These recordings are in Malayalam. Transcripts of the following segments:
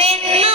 Amen. No.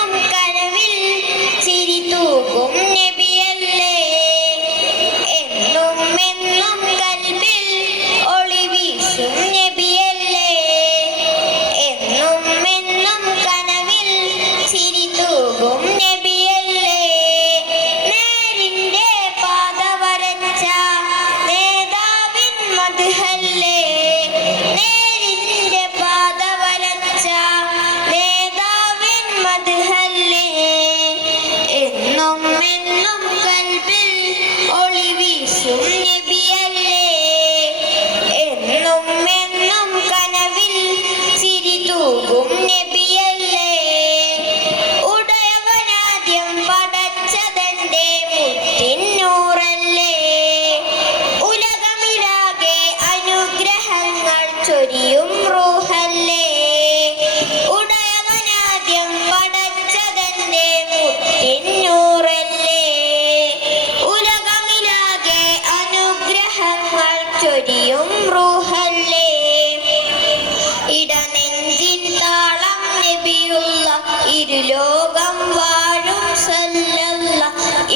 ചൊരിയും റൂഹല്ലേ? ഉടയവനാദ്യം പടച്ചതന്റെ മുത്തിനൂറല്ലേ ഉലകമിലാകെ അനുഗ്രഹങ്ങൾ ചൊരിയും റൂഹല്ലേ? ഇടനെഞ്ചിൻ താളം നബിയുള്ള ഇരുലോകം വാഴും സല്ലല്ല.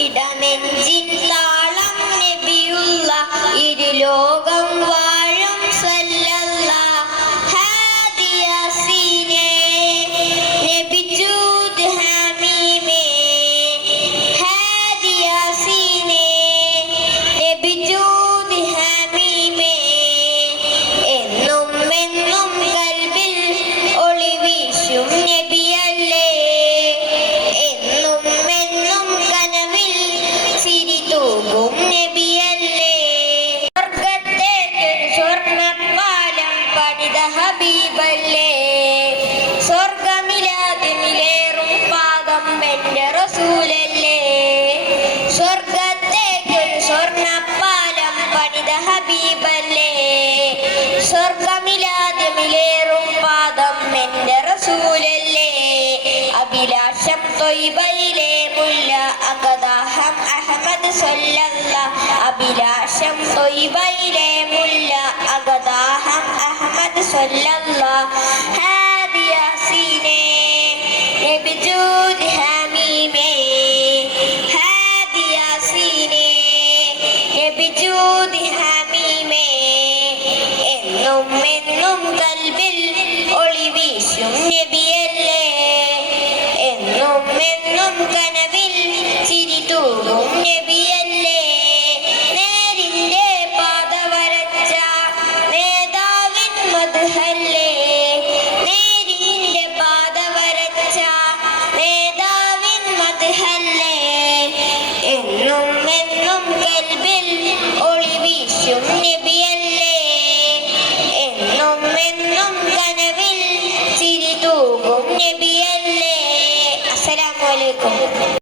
ഇടനെഞ്ചിൻ താളം നബിയുള്ള ഇരുലോകം റസൂലല്ലേ സ്വർഗത്തേക്കൊരു സ്വർണ്ണപ്പാലം പണിത ഹബീബല്ലേ സ്വർഗമിലാതിമിലേറും പാദം എന്റെ റസൂലല്ലേ അഭിലാഷം തൊയ്ബയിലെ മുല്ല അഗദാഹം അഹമ്മദ് സൊല്ലല്ല അഭിലാഷം തൊയ്ബയിലെ മുല്ല അഗദാഹം അഹമ്മദ് സൊല്ലല്ല എന്നും എന്നും കൽബിൽ ഒളിവീശും നബിയല്ലേ. എന്നും എന്നും കനവിൽ